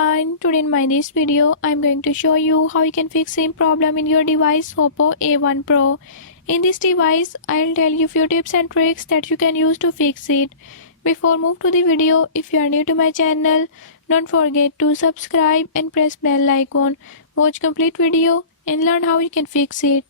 And today in my this video, I'm going to show you how you can fix same problem in your device Oppo A1 Pro. In this device, I'll tell you few tips and tricks that you can use to fix it. Before move to the video, if you are new to my channel, don't forget to subscribe and press bell icon. Watch complete video and learn how you can fix it.